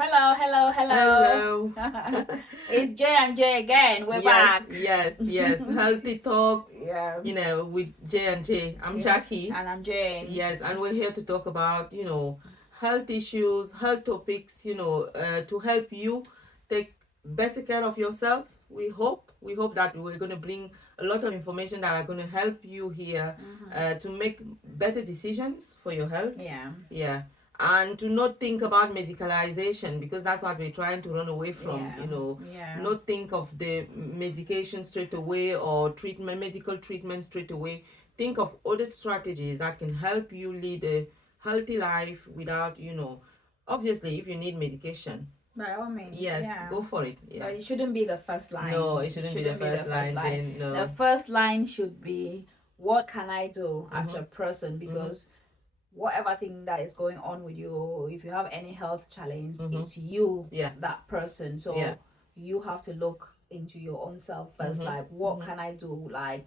Hello, hello, hello. Hello. It's J and J again. We're Yes, back. yes. Healthy talks, Yeah. with J and J. I'm Yeah. Jackie. And I'm Jane. Yes, and we're here to talk about, health issues, health topics, to help you take better care of yourself. We hope that we're going to bring a lot of information that are going to help you here to make better decisions for your health. Yeah. Yeah, and to not think about medicalization, because that's what we're trying to run away from. Yeah. Not think of the medication straight away or medical treatment straight away. Think of other strategies that can help you lead a healthy life without, obviously, if you need medication, By all means. yes, Yeah. go for it. Yeah. But it shouldn't be the first line. No, it shouldn't be the first line, Jane. No. The first line should be, what can I do as a person? Mm-hmm. Because whatever thing that is going on with you, if you have any health challenge, Mm-hmm. it's you, Yeah. that person. So Yeah. you have to look into your own self first. Mm-hmm. Like, what can I do? Like,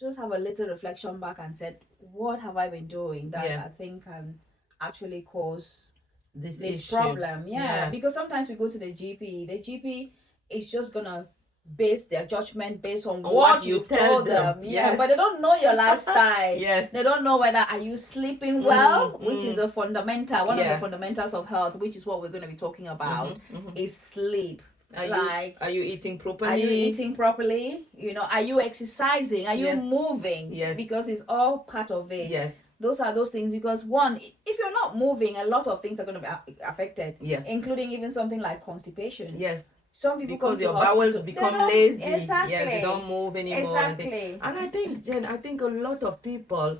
just have a little reflection back and said, what have I been doing that Yeah. I think can actually cause This this issue. problem? Yeah. Because sometimes we go to the GP is just gonna base their judgment based on what you told them. Yes. But they don't know your lifestyle. Yes. They don't know whether are you sleeping well, which is mm. a fundamental, one of Yeah. the fundamentals of health, which is what we're going to be talking about, is sleep. Are you eating properly? Are you eating properly? Are you exercising? Are you Yes. moving? Yes. Because it's all part of it. Yes. Those are those things, because one, if you're not moving, a lot of things are going to be affected. Yes. Including even something like constipation. Yes. Some people Because come to your hospital, bowels become lazy. Exactly. Yes, they don't move anymore. Exactly. And I think, Jen, a lot of people,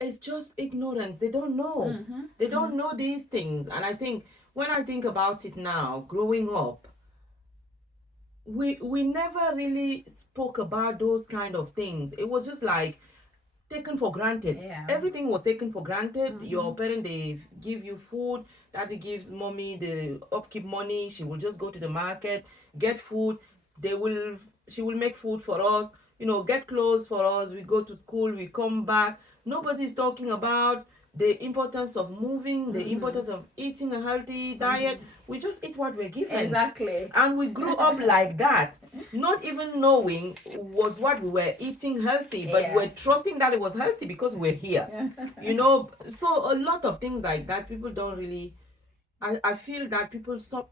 it's just ignorance. They don't know. They don't know these things. And I think when I think about it now, growing up, we never really spoke about those kind of things. It was just like taken for granted. Yeah. Everything was taken for granted. Your parent, they give you food. Daddy gives mommy the upkeep money. She will just go to the market, get food. She will make food for us, get clothes for us. We go to school, we come back. Nobody's talking about the importance of moving, the importance of eating a healthy diet. We just eat what we're given. Exactly. And we grew up like that, not even knowing was what we were eating healthy, but Yeah. we're trusting that it was healthy because we're here. So a lot of things like that, people don't really. I feel that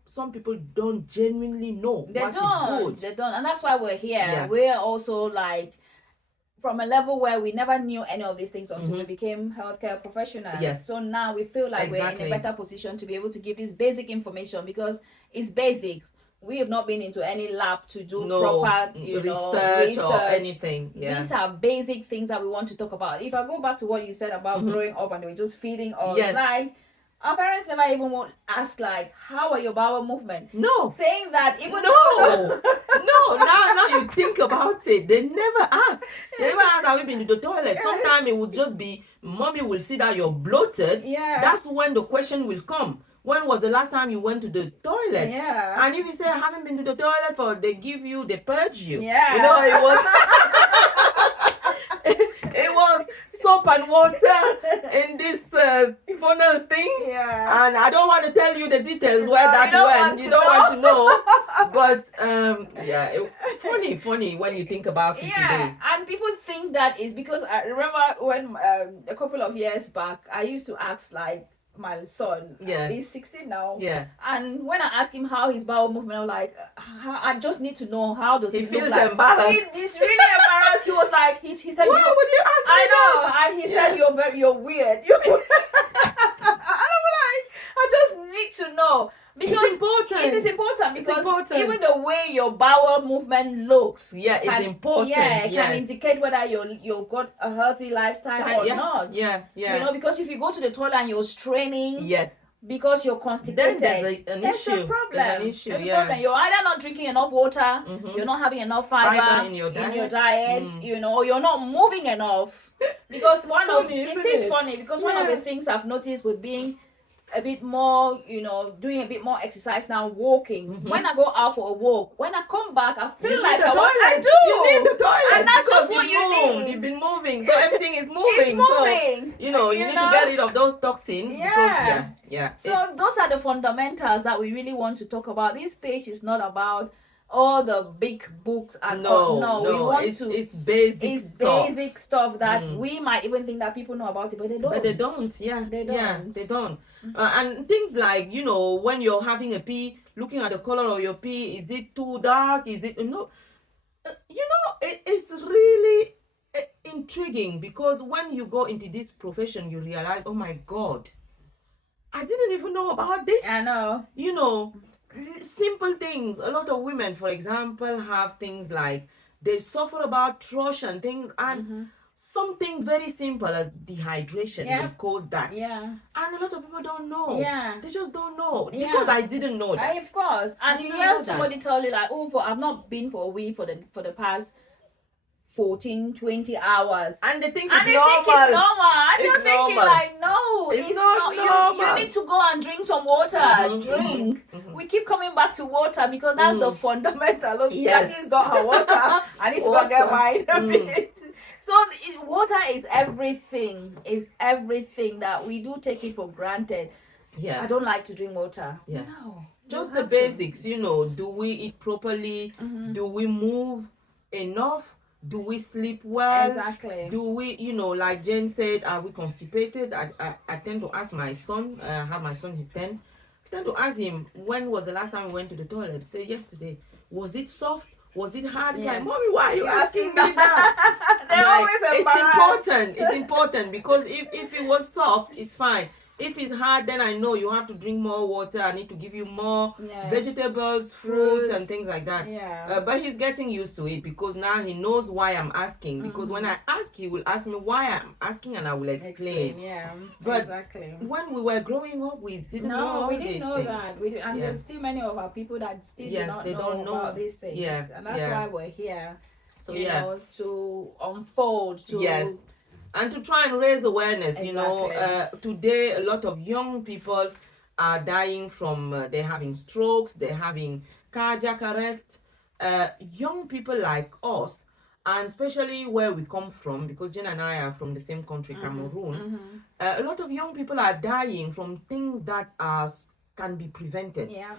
some people don't genuinely know what is good. They don't. And that's why we're here. Yeah. We're also like from a level where we never knew any of these things until we became healthcare professionals. Yes. So now we feel like we're in a better position to be able to give this basic information, because it's basic. We have not been into any lab to do proper research or anything. Yeah. These are basic things that we want to talk about. If I go back to what you said about growing up and they were just feeding us, Yes. like our parents never even would ask, like, how are your bowel movement? No. Saying that even No. Now you think about it, they never ask. They never ask, have you been to the toilet? Sometimes it would just be, mommy will see that you're bloated. Yeah. That's when the question will come. When was the last time you went to the toilet? Yeah. And if you say, I haven't been to the toilet, they purge you. Yeah. It was it was soap and water in this funnel thing. Yeah. And I don't want to tell you the details where that went. You don't want to know. But funny when you think about it today. And people think that is because I remember when a couple of years back, I used to ask, like, my son, he's 16 now, and when I ask him how his bowel movement, I'm like, I just need to know, how does he feels look like? embarrassed. He's really embarrassed. He was like, he said, why would you ask me I know, that? and he said, you're weird. And I'm like, I just need to know. Because it's important. It is important, because important. even the way your bowel movement looks, it's important. It can indicate whether you've got a healthy lifestyle or not. Yeah. Because if you go to the toilet and you're straining, because you're constipated, then there's an issue. A problem. There's an issue. There's a problem. You're either not drinking enough water, you're not having enough fiber in your diet, or you're not moving enough. Because it is funny because one of the things I've noticed with being a bit more, doing a bit more exercise now, walking. When I go out for a walk, when I come back, I feel like I do. You need the toilet. And that's just what you need. You've been moving, so everything is moving. It's moving. So, you need to get rid of those toxins. Yeah. Because, So those are the fundamentals that we really want to talk about. This page is not about all the big books and it's basic stuff that we might even think that people know about it, but they don't. They don't. And things like, when you're having a pee, looking at the color of your pee, is it too dark? Is it it's really intriguing, because when you go into this profession, you realize, oh my God, I didn't even know about this. I know. Simple things. A lot of women, for example, have things like they suffer about thrush and things, and something very simple as dehydration will cause that. Yeah. And a lot of people don't know. Yeah. They just don't know. Because I didn't know that. Of course. And you hear somebody tell you like, I've not been for a week for the past 14, 20 hours. And they think it's normal. And you're thinking like, no, it's not normal. You need to go and drink some water. Drink. We keep coming back to water because that's the fundamental. Yes. I got her water. I need to go get mine a bit. So water is everything. Is everything that we do take it for granted. Yeah. I don't like to drink water. Yeah. No. Just the basics, do we eat properly? Do we move enough? Do we sleep well? Exactly. Do we, like Jane said, are we constipated? I tend to ask my son, I have my son, he's 10. I tend to ask him, when was the last time we went to the toilet? Say, yesterday. Was it soft? Was it hard? He's like, Mommy, why are you asking me that? They're always embarrassed. It's important because if it was soft, it's fine. If it's hard, then I know you have to drink more water. I need to give you more vegetables, fruits, and things like that. Yeah. But he's getting used to it because now he knows why I'm asking. Because when I ask, he will ask me why I'm asking, and I will explain. Yeah. But exactly. when we were growing up, we didn't know we didn't know things. that. And there's still many of our people that still do not know about these things. Yeah. And that's why we're here. So to unfold. Yes. And to try and raise awareness, today a lot of young people are dying from, they're having strokes, they're having cardiac arrest. Young people like us, and especially where we come from, because Jen and I are from the same country, Cameroon, a lot of young people are dying from things that can be prevented. Yeah.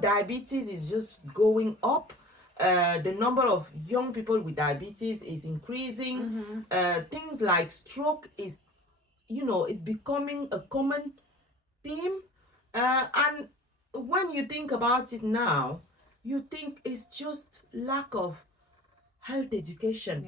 Diabetes is just going up. The number of young people with diabetes is increasing. Things like stroke is becoming a common theme. And when you think about it now, you think it's just lack of health education,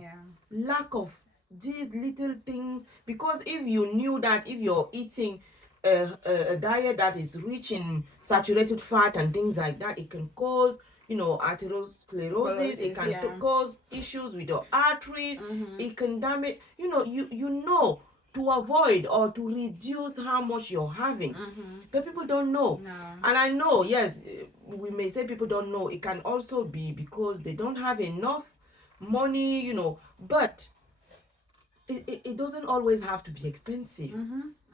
lack of these little things. Because if you knew that if you're eating a diet that is rich in saturated fat and things like that, it can cause atherosclerosis, it can cause issues with your arteries, it can damage, to avoid or to reduce how much you're having. But people don't know. No. And I know, yes, we may say people don't know. It can also be because they don't have enough money, but it doesn't always have to be expensive.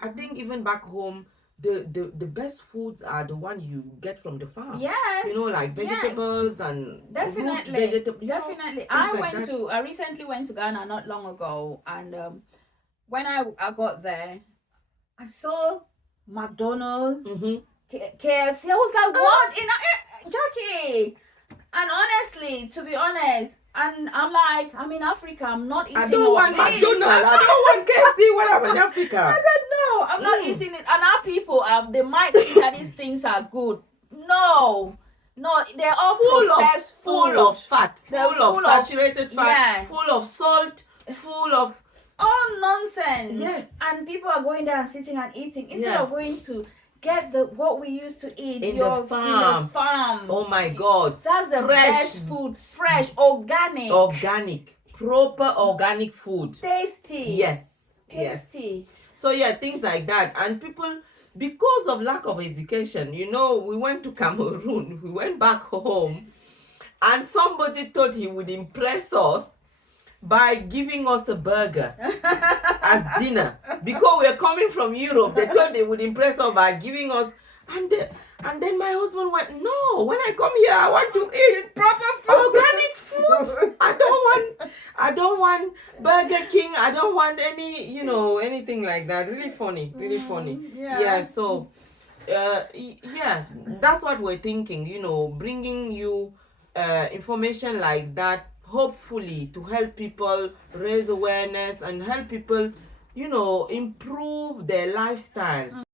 I think even back home, the best foods are the one you get from the farm. Yes. Like vegetables and definitely. Definitely. I recently went to Ghana not long ago, and when I got there, I saw McDonald's, KFC. I was like, what? Jackie? And honestly, to be honest, and I'm like, I'm in Africa. I'm not eating. I don't want McDonald's. I don't want KFC when I'm in Africa. I said no. I'm not eating it. And our people, they might think that these things are good. No, they're all processed, full of fat, full of saturated fat, full of salt, full of all nonsense. Yes. And people are going there and sitting and eating instead of going to get what we used to eat in the farm. Oh my God. That's the best food. Fresh, organic, proper organic food. Tasty. Yes. Tasty. So things like that. And people, because of lack of education, we went to Cameroon, we went back home, and somebody thought he would impress us by giving us a burger as dinner. Because we're coming from Europe, they thought they would impress us by giving us, and then my husband went, no, when I come here, I want to eat proper food, organic food. I don't want Burger King. I don't want anything like that. Really funny. Yeah. So, yeah, that's what we're thinking. Bringing you information like that, hopefully to help people raise awareness and help people, improve their lifestyle.